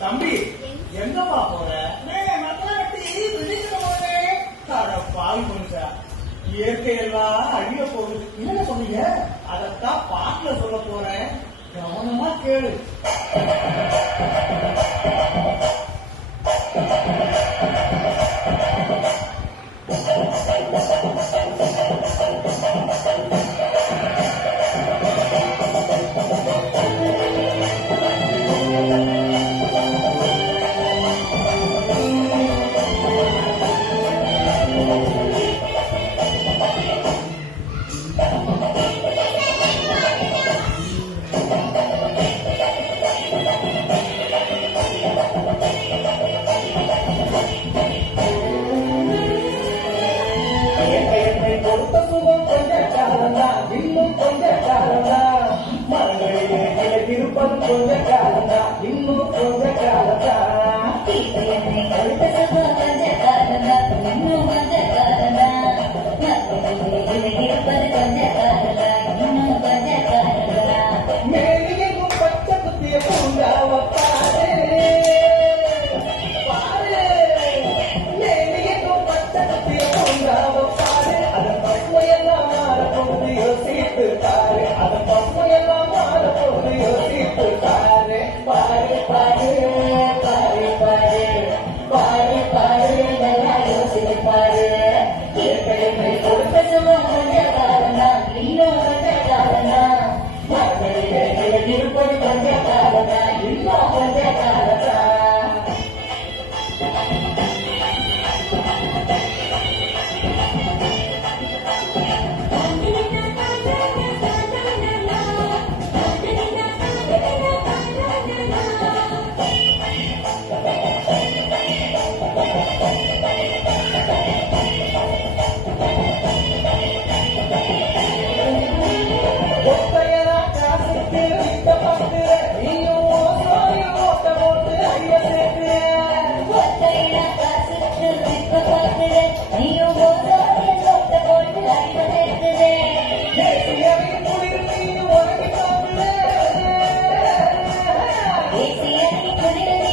தம்பி எங்கப்பா போற? பாவி மனுஷா, இயற்கை எல்லாம் அழிய போகுது. என்ன சொன்னீங்க? அதத்தான் பாட்டுல சொல்ல போறேன், கவனமா கேளு. கொடுத்த சுகம் கொஞ்ச காலம்தான், இன்னும் கொஞ்ச காலம்தான். மரங்களிலே இருப்பது கொஞ்ச காலம்தான், இன்னும் கொஞ்ச காலம்தான். கொடுத்த சுகம் கொஞ்ச காலம்தான், இன்னும் கொஞ்ச காலம்தான். மரங்களிலே இருப்பது கொஞ்ச காலம்தான், இன்னும் கொஞ்ச காலம்தான். மேலியெங்கும் பச்சை குத்திய பூங்காவ பாரு பாரு, மேலியெங்கும் பச்சை குத்திய பூங்காவ பாரு. அதன் பசுமையெல்லாம் மாறப்போகுது, யோசித்து பாரு. அதன் பசுமையெல்லாம் மாறப்போகுது, யோசித்து பாரு. பாரு பாரு பாரு பாரு பாரு பாரு, நல்லா யோசித்து பாரு. இயற்கையை கொடுத்த சுகம் கொஞ்ச காலம்தான், இன்னும் கொஞ்ச காலம்தான். மரங்களிலே இருப்பது கொஞ்ச காலம்தான், இன்னும் கொஞ்ச காலம்தான். ஒத்தையரா காசுக்கு வித்த பார்க்கிற, நீயும் ஓசோரி ஓட்ட போட்டு ஐய சேர்க்கிற. ஒத்தையில காசுக்கு விற்க பார்க்கிற, நீயும் ஓசோரிய சொத்தை போட்டு அறிவ சேர்க்குதே. தேசியவின் குளிர் நீ உறங்கி பார்க்கிற. தேசியத்தை குளிர்